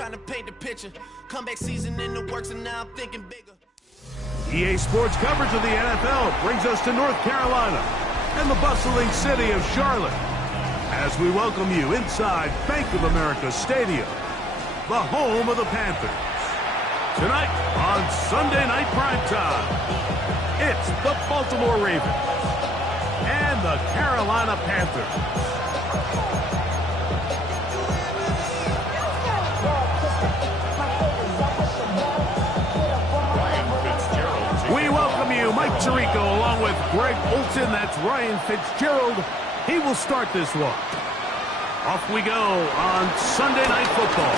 trying to paint the picture. Comeback season in the works, and now I'm thinking bigger. EA Sports coverage of the NFL brings us to North Carolina and the bustling city of Charlotte as we welcome you inside Bank of America Stadium, the home of the Panthers. Tonight on Sunday Night Primetime, it's the Baltimore Ravens and the Carolina Panthers. We welcome you, Mike Tirico, along with Greg Olson. That's Ryan Fitzgerald. He will start this one. Off we go on Sunday Night Football.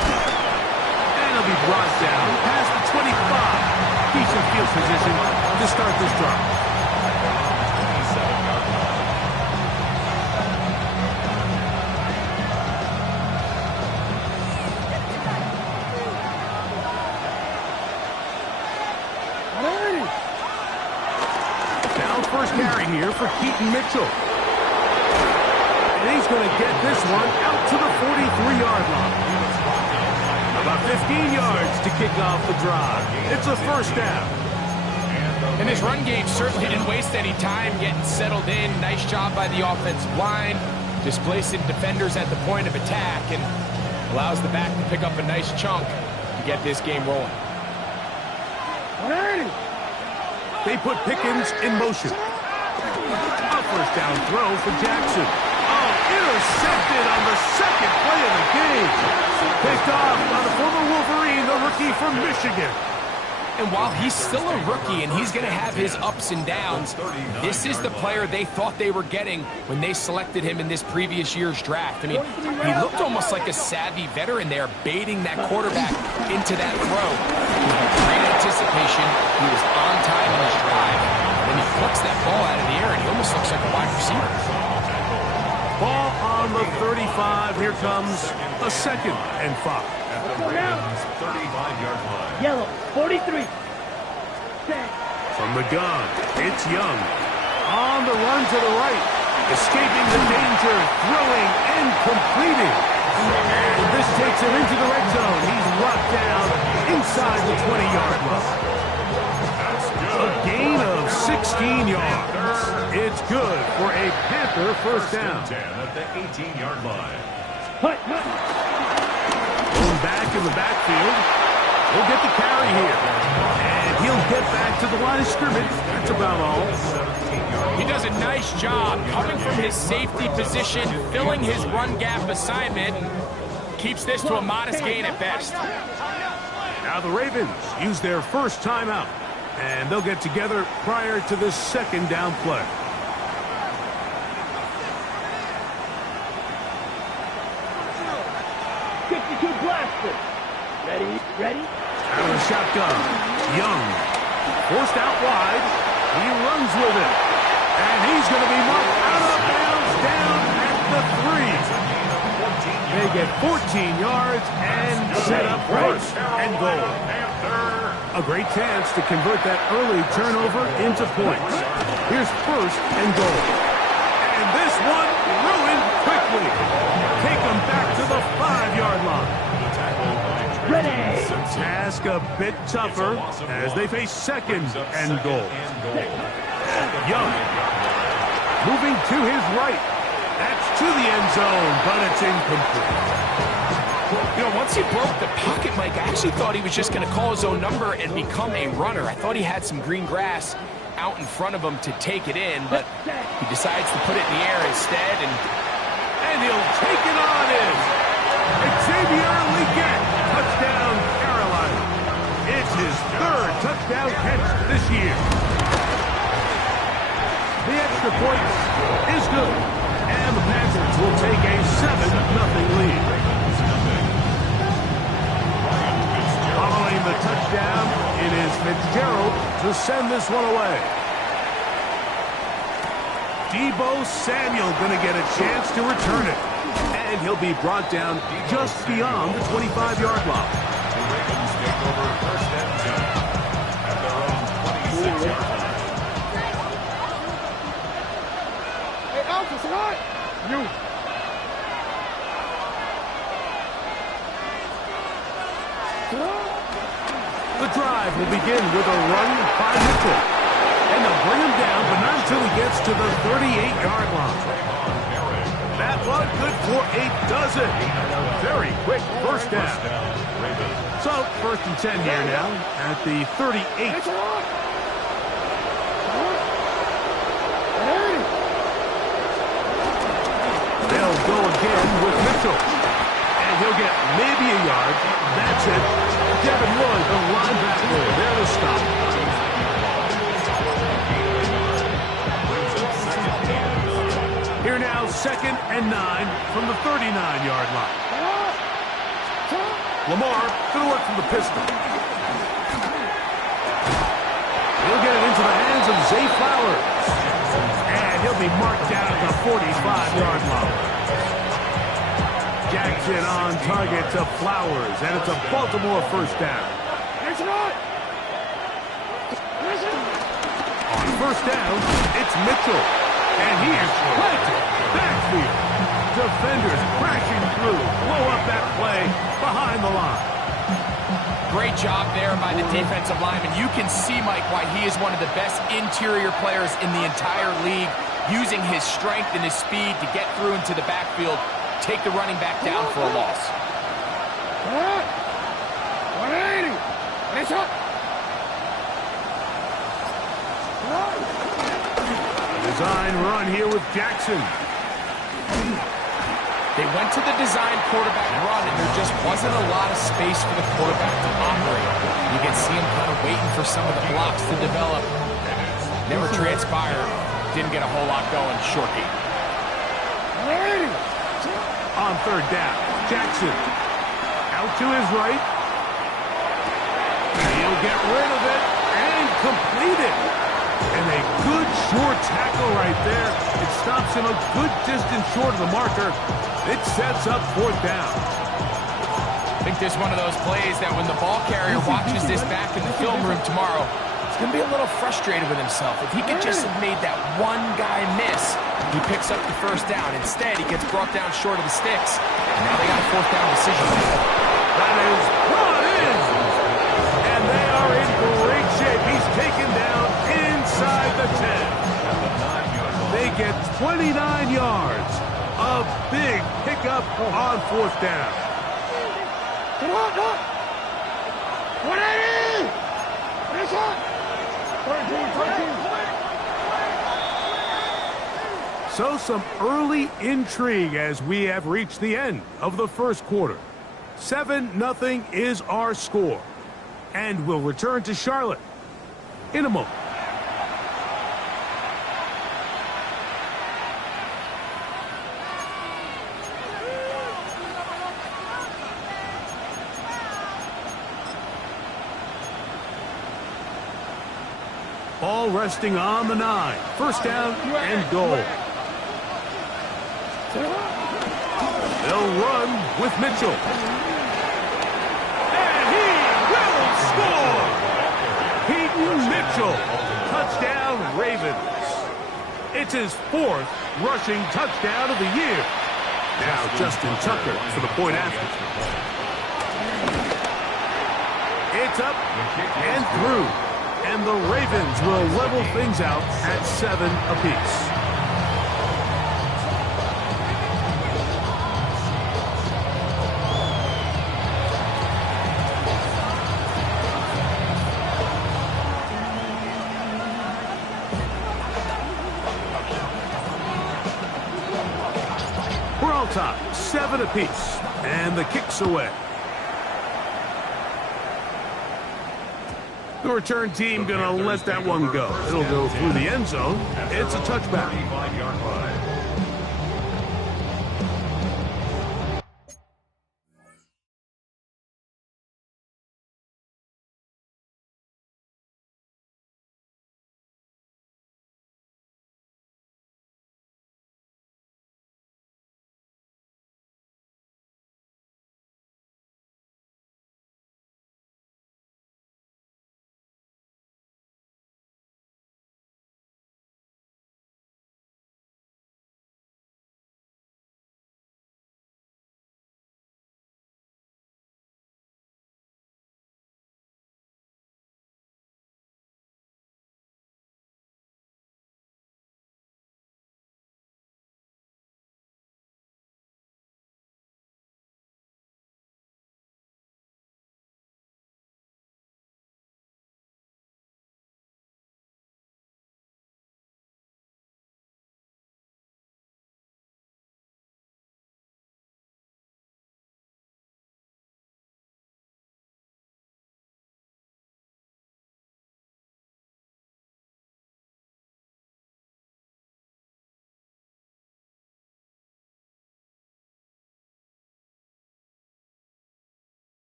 And he'll be brought down past the 25. Decent field position to start this drive. First carry here for Keaton Mitchell. And he's going to get this one out to the 43-yard line. About 15 yards to kick off the drive. It's a first down. And this run game certainly didn't waste any time getting settled in. Nice job by the offensive line, displacing defenders at the point of attack, and allows the back to pick up a nice chunk to get this game rolling. They put Pickens in motion. A first down throw for Jackson. Oh, intercepted on the second play of the game. Picked off by the former Wolverine, the rookie from Michigan. And while he's still a rookie and he's going to have his ups and downs, this is the player they thought they were getting when they selected him in this previous year's draft. I mean, he looked almost like a savvy veteran there, baiting that quarterback into that throw. He had great anticipation. He was on time in his drive. And he flicks that ball out of the air, and he almost looks like a wide receiver. Ball on the 35. Here comes a 2nd and 5. Yellow, 43. From the gun, it's Young. On the run to the right. Escaping the danger, throwing and completing. And this takes him into the red zone. He's brought down inside the 20-yard line. A gain of 16 yards. It's good for a Panther first down. 10 at the 18-yard line. Going back in the backfield. He'll get the carry here. And he'll get back to the line of scrimmage. That's about all. He does a nice job coming from his safety position, filling his run gap assignment, and keeps this to a modest gain at best. Now the Ravens use their first timeout. And they'll get together prior to this 2nd down play. Blaster. Ready? Out of the shotgun. Young. Forced out wide. He runs with it. And he's going to be marked out of bounds down at the 3. They get 14 yards and set up first and goal. A great chance to convert that early turnover into points. Here's 1st and goal. And this one ruined quickly. Take them back to the 5-yard line. Ready. Task a bit tougher as they face 2nd and goal. Young. Moving to his right. That's to the end zone, but it's incomplete. You know, once he broke the pocket, Mike, I actually thought he was just going to call his own number and become a runner. I thought he had some green grass out in front of him to take it in, but he decides to put it in the air instead, and he'll take it on in. Xavier Legette, touchdown Carolina. It's his 3rd touchdown catch this year. The extra point is good, and the Panthers will take a 7-0 lead. Following the touchdown, it is Fitzgerald to send this one away. Deebo Samuel going to get a chance to return it. And he'll be brought down just beyond the 25-yard line. The Ravens take over 1st and 10 at their own 26-yard line. Hey, Alpha, what? You. begin with a run by Mitchell. And they'll bring him down, but not until he gets to the 38-yard line. That one good for a dozen. Very quick first down. So, first and 10 here now at the 38. They'll go again with Mitchell. And he'll get maybe a yard. That's it. Devin Lloyd, the linebacker, there to stop. Here now, 2nd and 9 from the 39-yard line. Lamar going to work from the pistol. He'll get it into the hands of Zay Flowers. And he'll be marked down at the 45-yard line. Jackson on target to Flowers, and it's a Baltimore first down. On first down, it's Mitchell. And he is planted backfield. Defenders crashing through. Blow up that play behind the line. Great job there by the defensive lineman. You can see, Mike, why he is one of the best interior players in the entire league, using his strength and his speed to get through into the backfield, take the running back down for a loss. 180. It's up. Design run here with Jackson. They went to the design quarterback run, and there just wasn't a lot of space for the quarterback to operate. You can see him kind of waiting for some of the blocks to develop. Never transpired. Didn't get a whole lot going. Short game. On third down, Jackson. Out to his right. He'll get rid of it and complete it. And a good short tackle right there. It stops him a good distance short of the marker. It sets up fourth down. I think there's one of those plays that when the ball carrier watches this back in the film room tomorrow, he's going to be a little frustrated with himself. If he could just have made that one guy miss, he picks up the first down. Instead, he gets brought down short of the sticks. And now they got a fourth down decision. That is brought in. And they are in great shape. He's taken down inside the 10. They get 29 yards. A big pickup on fourth down. Come on, come on. 180. It's up. 13. So some early intrigue as we have reached the end of the first quarter. 7-0 is our score. And we'll return to Charlotte in a moment. Ball resting on the 9. First down and goal. They'll run with Mitchell. And he will score! Peyton Mitchell. Touchdown, Ravens. It's his 4th rushing touchdown of the year. Now Justin Tucker for the point after. It's up and through. And the Ravens will level things out at 7 apiece. We're all tied, 7 apiece, and the kick's away. The return team going to let that one go. It'll go through the end zone. It's a touchback.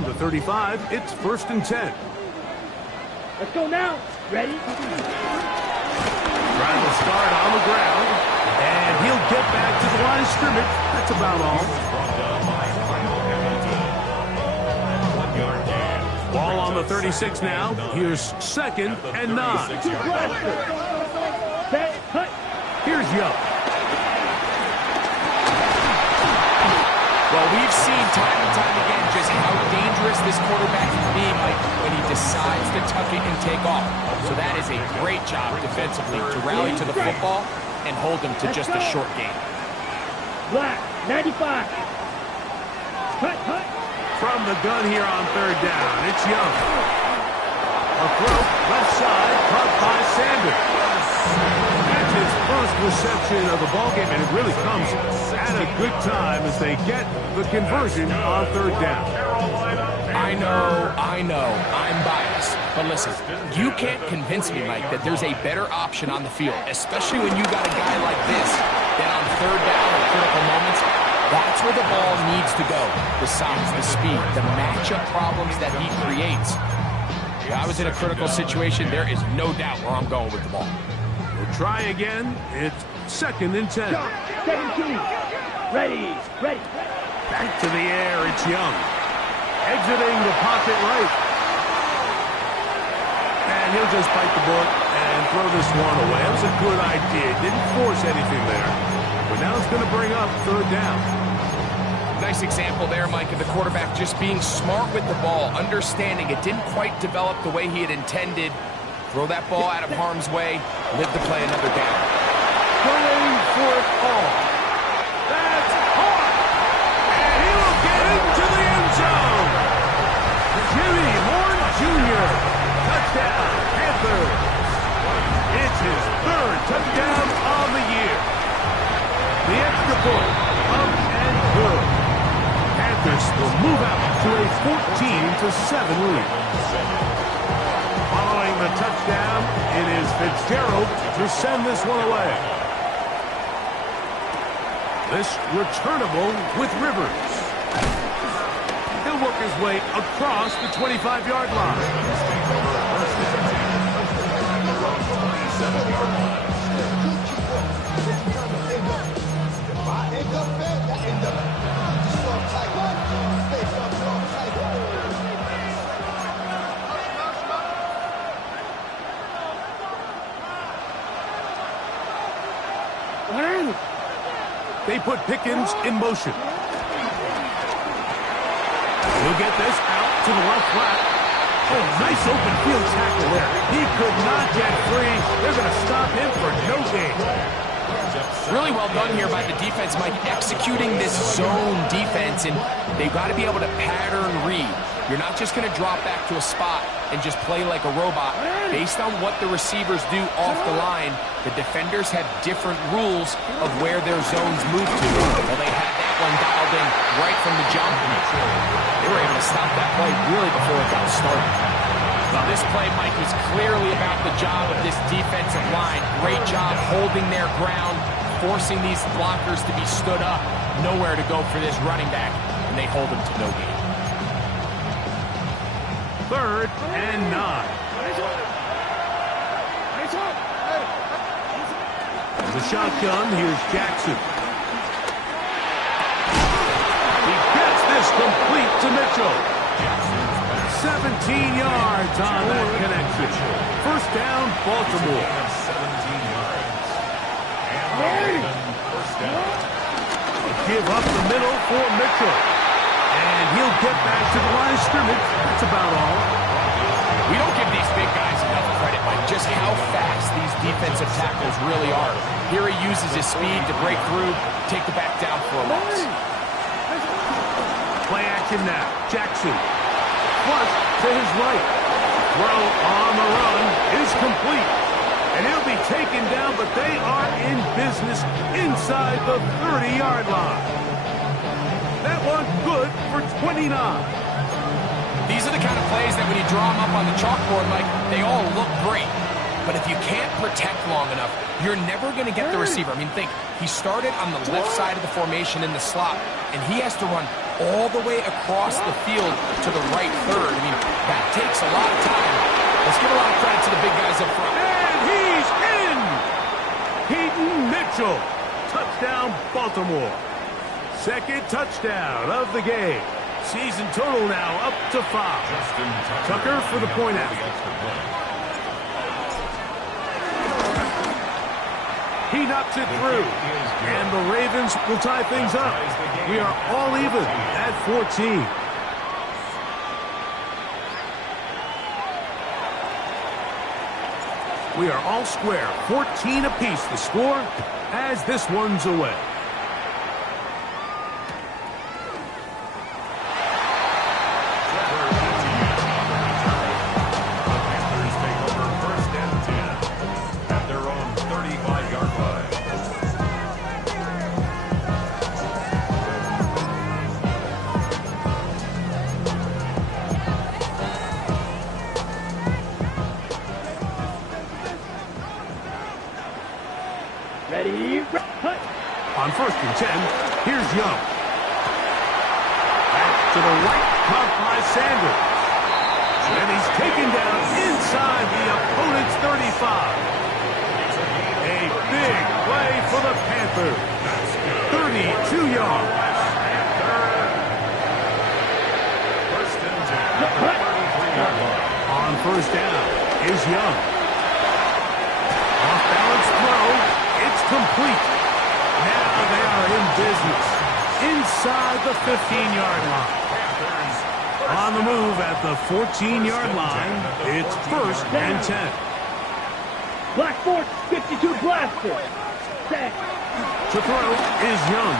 From the 35, it's 1st and 10. Let's go now. Ready? Trying to start on the ground, and he'll get back to the line of scrimmage. That's about all. Ball on the 36 now. Here's 2nd and 9. Here's Young. Well, we've seen time and time again just how dangerous this quarterback can be, Mike, when he decides to tuck it and take off. So that is a great job defensively to rally to the football and hold him to just a short game. Black, 95. From the gun here on 3rd down, it's Young. A throw, left side, caught by Sanders. That's his first reception of the ballgame, and it really comes at a good time as they get the conversion on 3rd down. I know, I'm biased. But listen, you can't convince me, Mike, that there's a better option on the field, especially when you got a guy like this that on 3rd down at critical moments, that's where the ball needs to go. Besides the speed, the matchup problems that he creates. If I was in a critical situation, there is no doubt where I'm going with the ball. We'll try again. It's 2nd and 10. 17. Ready. Back to the air, it's Young. Exiting the pocket right. And he'll just bite the bullet and throw this one away. That was a good idea. Didn't force anything there. But now it's going to bring up 3rd down. Nice example there, Mike, of the quarterback just being smart with the ball, understanding it didn't quite develop the way he had intended. Throw that ball out of harm's way, live to play another down. Going for it all. That's hard. And he will get into the end zone. Jimmy Horn Jr. Touchdown, Panthers. It's his 3rd touchdown on the year. The extra point, up and good. Panthers will move out to a 14-7 lead. Following the touchdown, it is Fitzgerald to send this one away. This returnable with Rivers. He'll work his way across the 25-yard line. They put Pickens in motion. He'll get this out to the left flat. Oh, nice open field tackle there. He could not get free. They're going to stop him for no gain. Really well done here by the defense, Mike, executing this zone defense, and they've got to be able to pattern read. You're not just going to drop back to a spot and just play like a robot. Based on what the receivers do off the line, the defenders have different rules of where their zones move to. Well, they had that one dialed in right from the jump. They were able to stop that play really before it got started. Now, this play, Mike, was clearly about the job of this defensive line. Great job holding their ground, forcing these blockers to be stood up. Nowhere to go for this running back, and they hold him to no gain. 3rd and 9. As a shotgun, here's Jackson. He gets this complete to Mitchell. 17 yards on that connection. 1st down, Baltimore. Give up the middle for Mitchell. And he'll get back to the line of scrimmage. That's about all. We don't give these big guys enough credit, Mike, just how fast these defensive tackles really are. Here he uses his speed to break through, take the back down for a loss. Play action now. Jackson. Flush to his right. Throw on the run is complete. And he'll be taken down, but they are in business inside the 30-yard line. That one good for 29. These are the kind of plays that when you draw them up on the chalkboard, Mike, they all look great. But if you can't protect long enough, you're never going to get the receiver. I mean, think, he started on the left side of the formation in the slot, and he has to run all the way across the field to the right third. I mean, that takes a lot of time. Let's give a lot of credit to the big guys up front. And he's in! Peyton Mitchell. Touchdown, Baltimore. Second touchdown of the game. Season total now up to 5. Tucker for the point out. He knocks it through. And the Ravens will tie things up. We are all even at 14. We are all square. 14 apiece the score as this one's away. Ready, cut. On 1st and 10, here's Young. Back to the right, caught by Sanders. And he's taken down inside the opponent's 35. A big play for the Panthers. 32 yards. On 1st down is Young. Off-balance throw. It's complete. Now they are in business. Inside the 15-yard line. On the move at the 14-yard line, it's 1st and 10. Black Force, 52 blaster. Set. To throw is Young.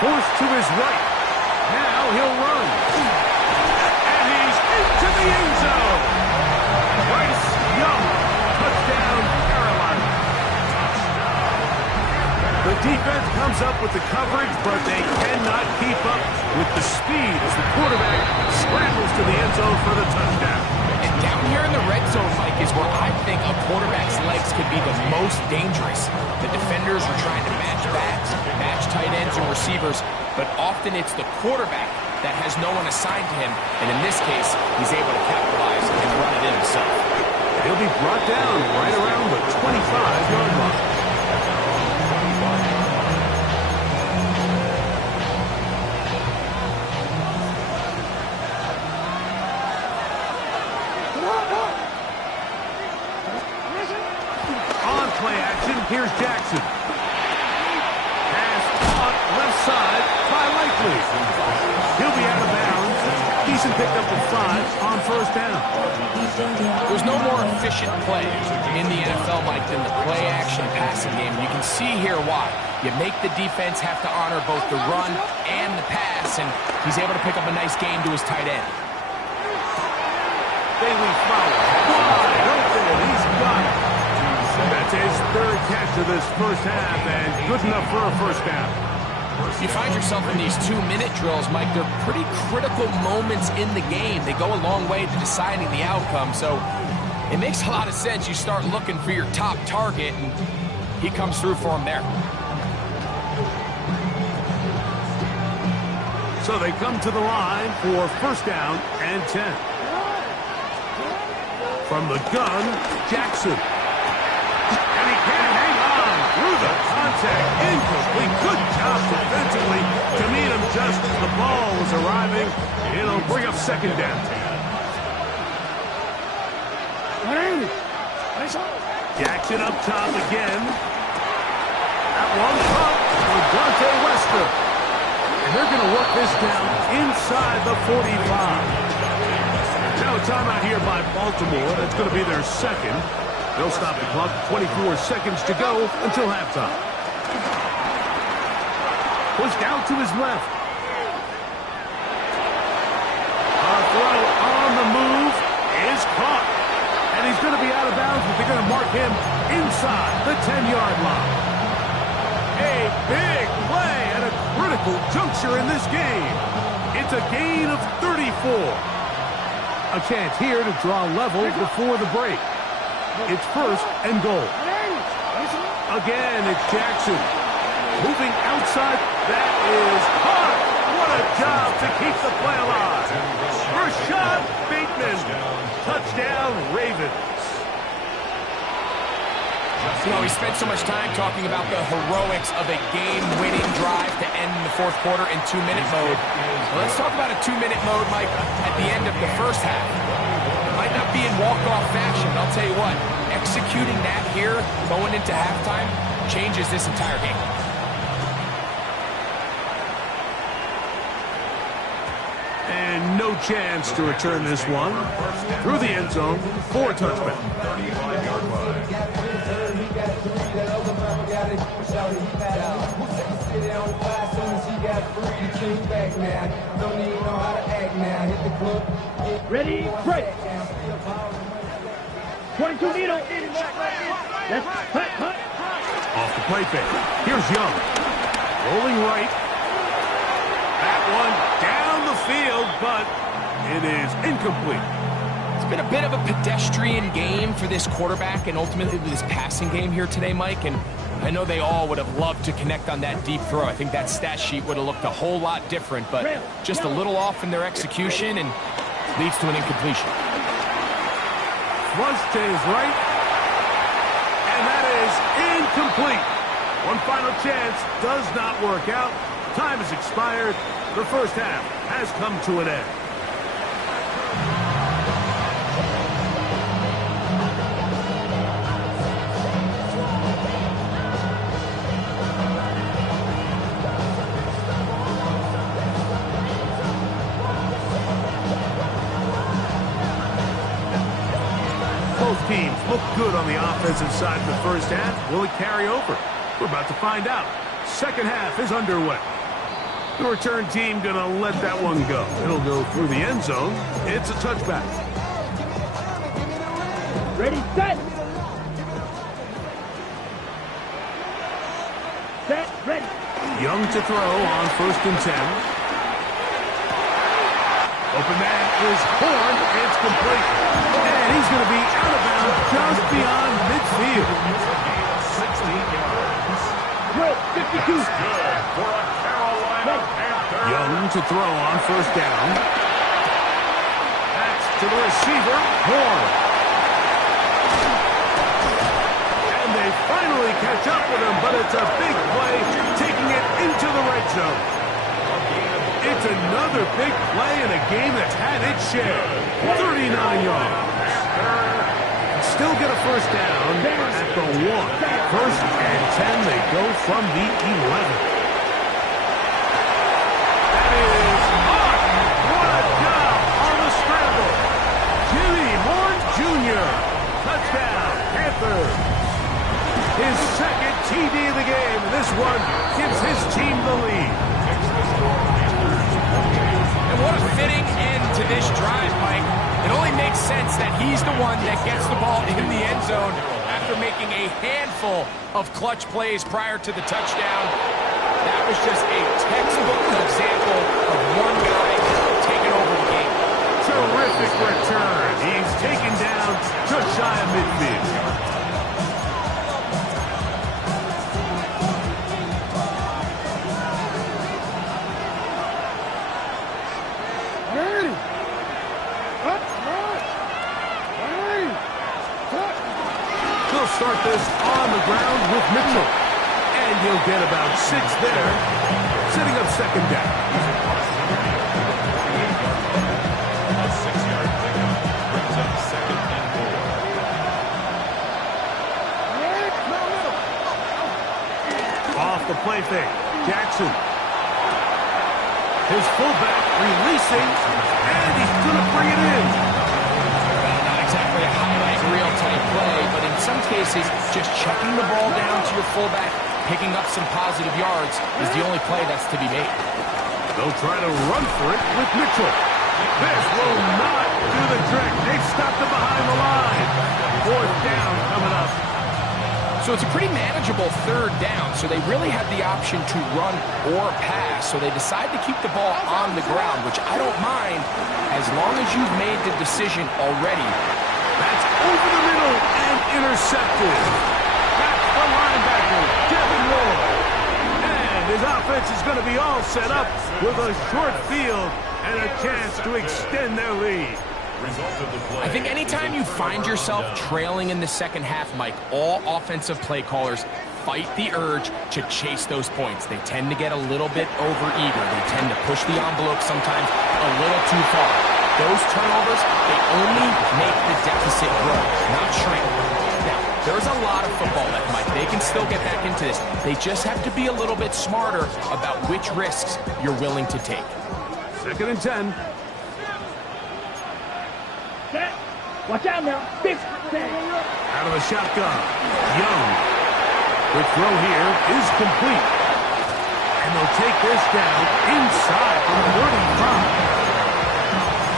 Forced to his right. Now he'll run. And he's into the end zone. Bryce Young. Touchdown, Carolina. The defense comes up with the coverage, but they cannot keep up with the speed as the quarterback scrambles to the end zone for the touchdown. And down here in the red zone, Mike, is where I think a quarterback's legs could be the most dangerous. The defenders are trying to match backs, match tight ends and receivers, but often it's the quarterback that has no one assigned to him, and in this case, he's able to capitalize and run it in himself. He'll be brought down right around the 25-yard line. Here's Jackson. Pass caught left side by Likely. He'll be out of bounds. Decent pickup of 5 on 1st down. There's no more efficient play in the NFL, Mike, than the play-action passing game. You can see here why. You make the defense have to honor both the run and the pass, and he's able to pick up a nice gain to his tight end. Bailey Flower. Wide open. He's got it. That's his 3rd catch of this 1st half, and good enough for a 1st down. You find yourself in these 2-minute drills, Mike. They're pretty critical moments in the game. They go a long way to deciding the outcome, so it makes a lot of sense. You start looking for your top target, and he comes through for him there. So they come to the line for 1st down and 10. From the gun, Jackson. And he can't hang on through the contact. Incomplete. Good job defensively to meet him just as the ball was arriving. It'll bring up 2nd down. Jackson up top again. That one caught for Dante Wester. And they're going to work this down inside the 45. Now a timeout here by Baltimore. That's going to be their 2nd. They'll stop the clock. 24 seconds to go until halftime. Pushed out to his left. A throw on the move is caught. And he's going to be out of bounds, but they're going to mark him inside the 10-yard line. A big play at a critical juncture in this game. It's a gain of 34. A chance here to draw level before the break. It's 1st and goal. Again, it's Jackson. Moving outside. That is caught. What a Good job to keep the play alive. Rashad Bateman. Touchdown, Ravens. You know, we spent so much time talking about the heroics of a game-winning drive to end the fourth quarter in 2-minute mode. Well, let's talk about a 2-minute mode, Mike, at the end of the first half. It might not be in walk-off fashion, but I'll tell you what, executing that here, going into halftime, changes this entire game. And no chance to return this one. Through the end zone for a touchback. Ready, break. 22 needle. That's hut. Off the play fake. Here's Young. Rolling right. That one down the field, but it is incomplete. It's been a bit of a pedestrian game for this quarterback and ultimately this passing game here today, Mike. And I know they all would have loved to connect on that deep throw. I think that stat sheet would have looked a whole lot different, but just a little off in their execution and leads to an incompletion. Flush to his right. And that is incomplete. One final chance does not work out. Time has expired. The first half has come to an end. Both teams look good on the offensive side of the first half. Will it carry over? We're about to find out. Second half is underway. The return team going to let that one go. It'll go through the end zone. It's a touchback. Ready, set. Set, ready. Young to throw on 1st and 10. Open man is Horn. It's complete. And he's going to be out of bounds just beyond midfield. 16 yards. Well, 52. Good for a Carolina Panther. Young to throw on 1st down. That's to the receiver, Horn. And they finally catch up with him, but it's a big play, taking it into the red zone. It's another big play in a game that's had its share. 39 yards. Still get a 1st down at the 1. 1st and 10, they go from the 11. That is on. What a job on the scramble. Jimmy Horn Jr. Touchdown, Panthers. His 2nd TD of the game. This one gives his team the lead. And what a fitting end to this drive, Mike. It only makes sense that he's the one that gets the ball in the end zone after making a handful of clutch plays prior to the touchdown. That was just a textbook example of one guy taking over the game. Terrific return. He's taken down just shy of midfield. Start this on the ground with Mitchell. And he'll get about 6 there, setting up 2nd down. A 6-yard pickup brings up 2nd and 4. Off the play fake, Jackson. His fullback releasing, and he's going to bring it in. Not exactly a highlight reel type play, but in some cases, just checking the ball down to your fullback, picking up some positive yards is the only play that's to be made. They'll try to run for it with Mitchell. This will not do the trick. They've stopped him behind the line. 4th down coming up. So it's a pretty manageable 3rd down, so they really have the option to run or pass. So they decide to keep the ball on the ground, which I don't mind as long as you've made the decision already. That's over the middle and intercepted. That's the linebacker, Devin Lloyd. And his offense is going going to be all set up with a short field and a chance to extend their lead. I think anytime you find yourself trailing in the second half, Mike, all offensive play callers fight the urge to chase those points. They tend to get a little bit overeager. They tend to push the envelope sometimes a little too far. Those turnovers, they only make the deficit grow, not shrink. Now, there's a lot of football left, Mike. They can still get back into this. They just have to be a little bit smarter about which risks you're willing to take. 2nd and 10. Set. Watch out now. Big set. Out of the shotgun. Young. The throw here is complete. And they'll take this down inside from 35.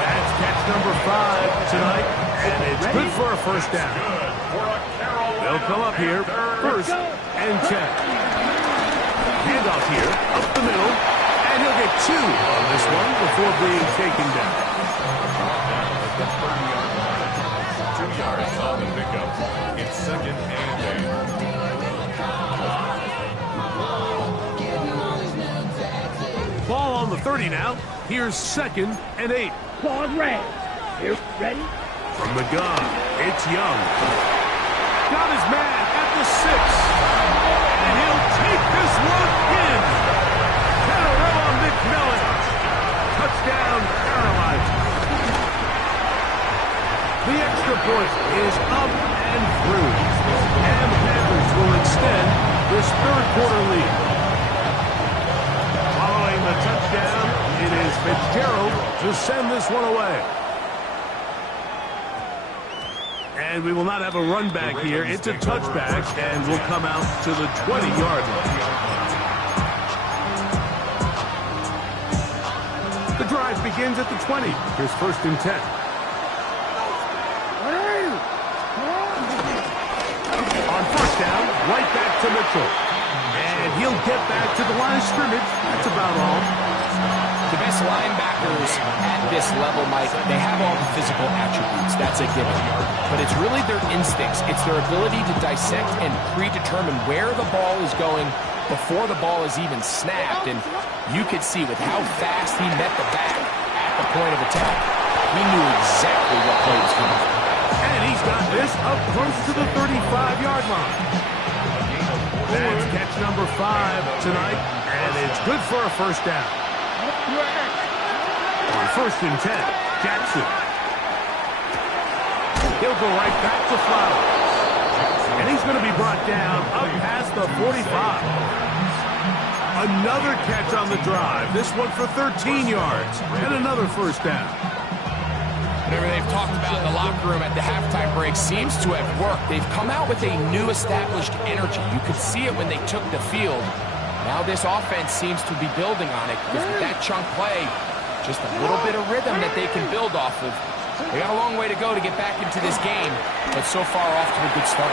That's catch number 5 tonight. And it's good for a first down. They'll come up here. 1st and 10. Handoff here. Up the middle. And he'll get 2 on this one before being taken down. 2 yards on the pickup. It's 2nd and 8. Ball on the 30 now. Here's 2nd and 8. Pause, Ray. Here, ready? From the gun, it's Young. Got his man at the 6. And he'll take this one in. Carolina McMillan. Touchdown, Carolina. The extra point is up and through. And the Panthers will extend this 3rd quarter lead. Following the touchdown, it is Fitzgerald to send this one away. And we will not have a run back here. It's a touchback, and will come out to the 20-yard line. The drive begins at the 20. Here's 1st and 10. On 1st down, right back to Mitchell. And he'll get back to the line of scrimmage. That's about all. The best linebackers at this level, Mike, they have all the physical attributes. That's a given. But it's really their instincts. It's their ability to dissect and predetermine where the ball is going before the ball is even snapped. And you could see with how fast he met the back at the point of attack, he knew exactly what play was coming. And he's got this up close to the 35-yard line. That's catch number 5 tonight, and it's good for a first down. On 1st and 10, Jackson. He'll go right back to Flowers. And he's going to be brought down up past the 45. Another catch on the drive. This one for 13 yards. And another first down. Whatever they've talked about in the locker room at the halftime break seems to have worked. They've come out with a new established energy. You could see it when they took the field. Now this offense seems to be building on it because with that chunk play, just a little bit of rhythm that they can build off of. They got a long way to go to get back into this game, but so far off to a good start.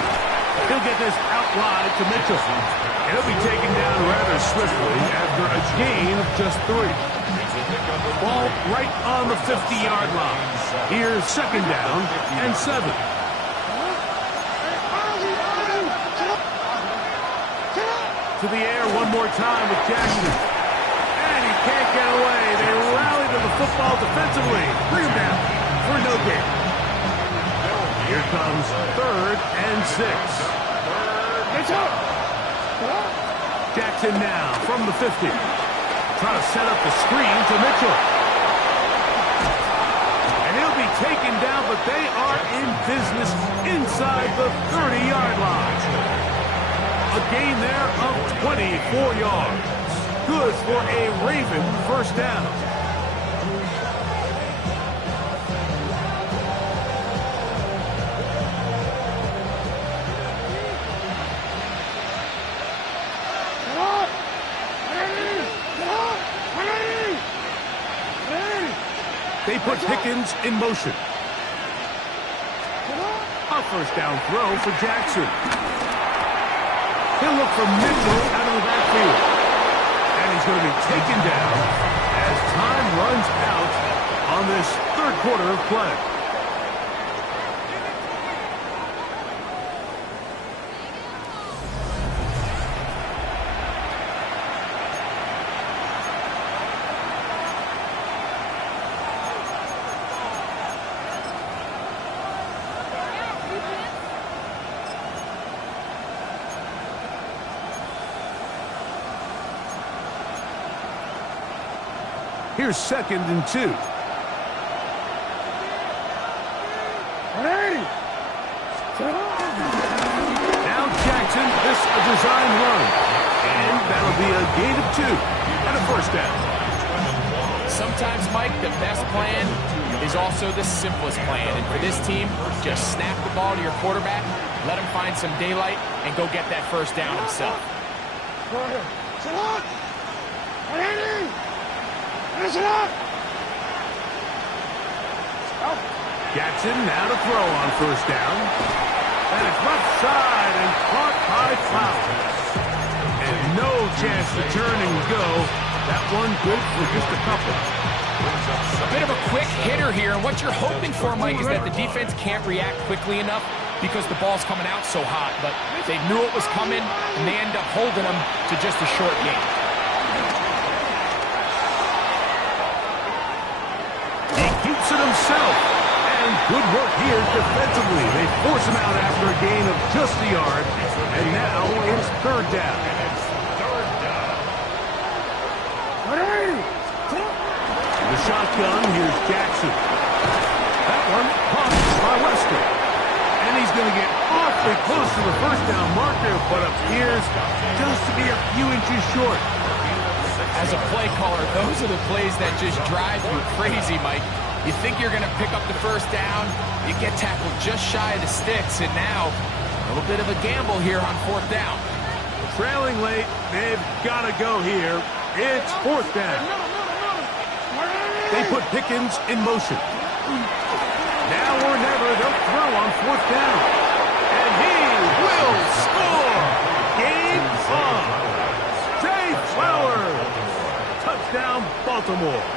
He'll get this out wide to Mitchell. And he'll be taken down rather swiftly after a gain of just 3. Ball right on the 50-yard line. Here's 2nd down and 7. To the air one more time with Jackson. And he can't get away. They rally to the football defensively. Bring him down for no gain. Here comes 3rd and 6. Jackson now from the 50. Trying to set up the screen to Mitchell. And he'll be taken down, but they are in business inside the 30-yard line. A gain there of 24 yards. Good for a Raven first down. They put Pickens in motion. A first down throw for Jackson. He'll look for Mitchell out of the backfield. And he's going to be taken down as time runs out on this 3rd quarter of play. Here's 2nd and 2. Hey! Now Jackson, this a design run. And that'll be a gain of 2 and a first down. Sometimes, Mike, the best plan is also the simplest plan. And for this team, just snap the ball to your quarterback, let him find some daylight, and go get that first down himself. Jackson now to throw on first down. And it's left side and caught by Flowers. And no chance to turn and go. That one good for just a couple. A bit of a quick hitter here, and what you're hoping for, Mike, is that the defense can't react quickly enough because the ball's coming out so hot. But they knew it was coming, and they end up holding them to just a short game. He keeps it himself. And good work here defensively. They force him out after a gain of just a yard. And now it's 3rd down. The shotgun, here's Jackson. That one caught by Wester. And he's going to get awfully close to the first down marker, but appears just to be a few inches short. As a play caller, those are the plays that just drive you crazy, Mike. You think you're going to pick up the first down, you get tackled just shy of the sticks, and now a little bit of a gamble here on 4th down. Trailing late, they've got to go here. It's 4th down. They put Pickens in motion. Now or never, they'll throw on 4th down. And he will score! Game on! Zay Flowers! Touchdown, Baltimore.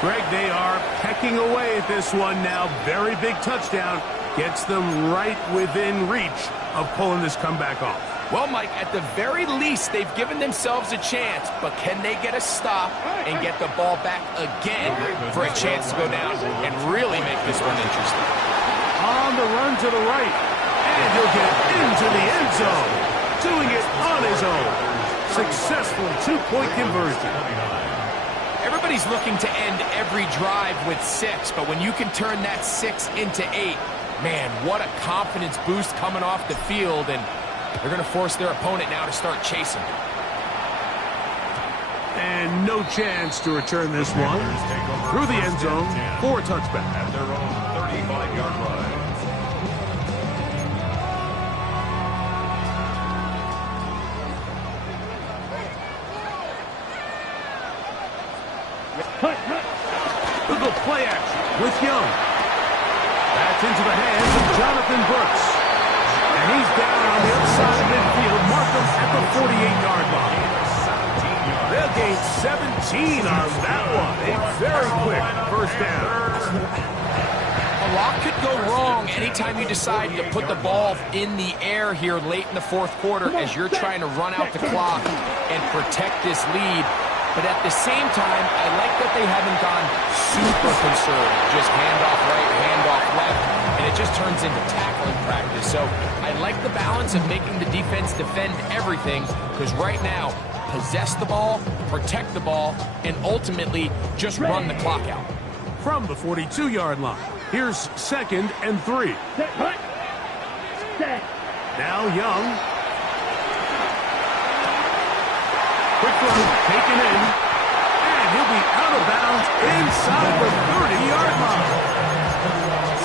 Greg, they are pecking away at this one now. Very big touchdown. Gets them right within reach of pulling this comeback off. Well, Mike, at the very least, they've given themselves a chance, but can they get a stop and get the ball back again for a chance to go down and really make this one interesting? On the run to the right, and he'll get into the end zone. Doing it on his own. Successful 2-point conversion. Everybody's looking to end every drive with 6, but when you can turn that 6 into 8, man, what a confidence boost coming off the field, and they're going to force their opponent now to start chasing. And no chance to return this one through the end zone for a touchback. At their own 35-yard line. Look at play action with Young. That's into the hands of Jonathan Brooks. And he's down on the other side of midfield. Markham at the 48-yard line. They'll gain 17 on that one. A very quick first down. A lot could go wrong anytime you decide to put the ball in the air here late in the 4th quarter as you're trying to run out the clock and protect this lead. But at the same time, I like that they haven't gone super conservative. Just handoff right, handoff left, and it just turns into tackling practice. So I like the balance of making the defense defend everything, because right now, possess the ball, protect the ball, and ultimately just run the clock out. From the 42-yard line, here's 2nd and 3. Now Young. Quick run, taken in, and he'll be out of bounds inside the 30-yard line.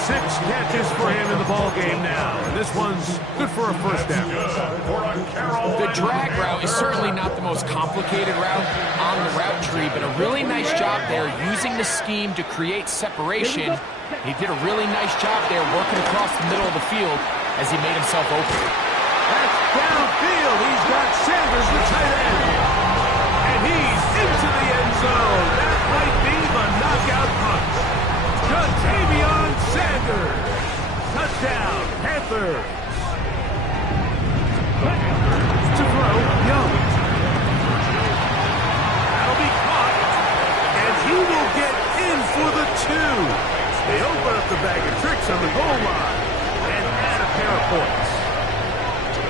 6 catches for him in the ball game now, and this one's good for a first down. The drag route is certainly not the most complicated route on the route tree, but a really nice job there using the scheme to create separation. He did a really nice job there working across the middle of the field as he made himself open. That's downfield. He's got Sanders, the tight end. And he's into the end zone. That might be the knockout punch. Ja'Tavion Sanders. Touchdown, Panthers. To throw, Young. That'll be caught. And he will get in for the 2. They open up the bag of tricks on the goal line and add a pair of points.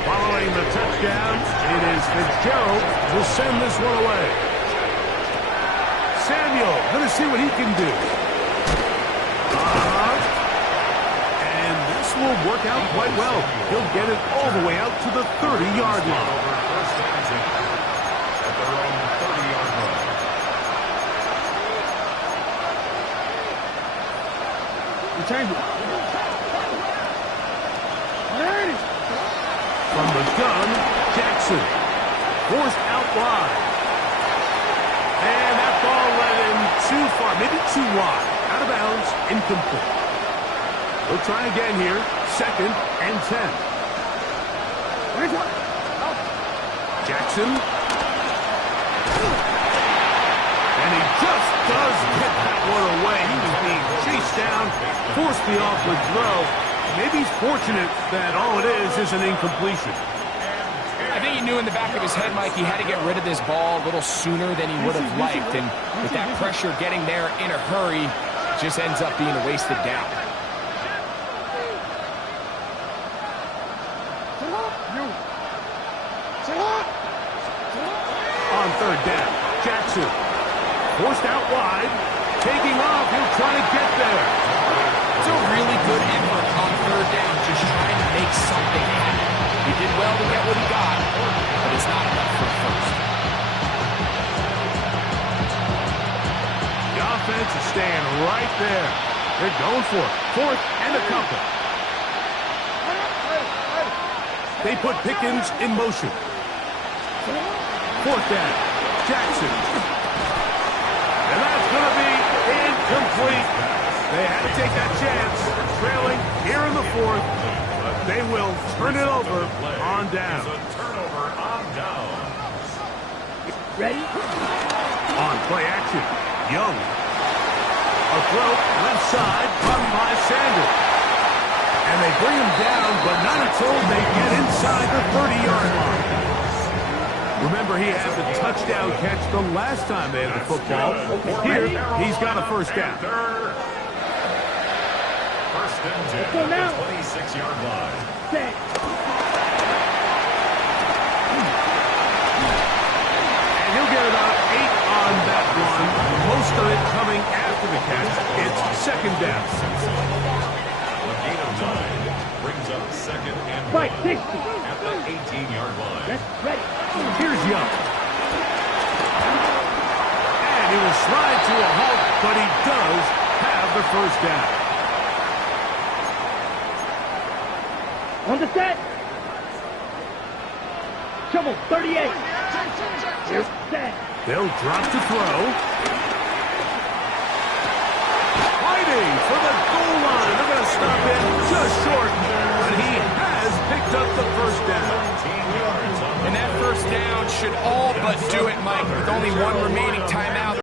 Following the touchdown, it is Fitzgerald who send this one away. Samuel, going to see what he can do. And this will work out quite well. He'll get it all the way out to the 30-yard line. First and 10 at their own 30-yard line. Return it. From the gun, Jackson. Forced out wide. And that ball led him too far, maybe too wide. Out of bounds, incomplete. We'll try again here. 2nd and 10. Jackson. And he just does get that one away. He was being chased down, forced the awkward throw. Maybe he's fortunate that all it is an incompletion. I think he knew in the back of his head, Mike, he had to get rid of this ball a little sooner than he would have liked. And with that pressure getting there in a hurry, it just ends up being a wasted down. On 3rd down, Jackson. Forced out wide. Taking off. He'll try to get there. It's a really good effort on 3rd down, just trying to make something happen. He did well to get what he got, but it's not enough for first. The offense is staying right there. They're going for it. 4th and a couple. They put Pickens in motion. 4th down. Jackson. And that's going to be incomplete. They had to take that chance. Trailing here in the 4th. But they will turn it over on down. It's a turnover on down. Ready? On play action. Young. A throw left side. Run by Sanders. And they bring him down, but not until they get inside the 30-yard line. Remember, he had the touchdown catch the last time they had the football. Here, he's got a first down. First and 10 at the 26-yard line. Set. And he'll get about 8 on that one. Most of it coming after the catch. It's 2nd down. A gain of 9 brings up 2nd and 1 Fight 60. at the 18-yard line. That's ready. Here's Young. And he will slide to a halt, but he does have the first down. On the set. Trouble 38. Here's set. They'll drop to throw. Fighting for the goal line. They're going to stop him just short, but he has picked up the first down. 17 yards on And that first down should all but do it, Mike, with only one remaining timeout.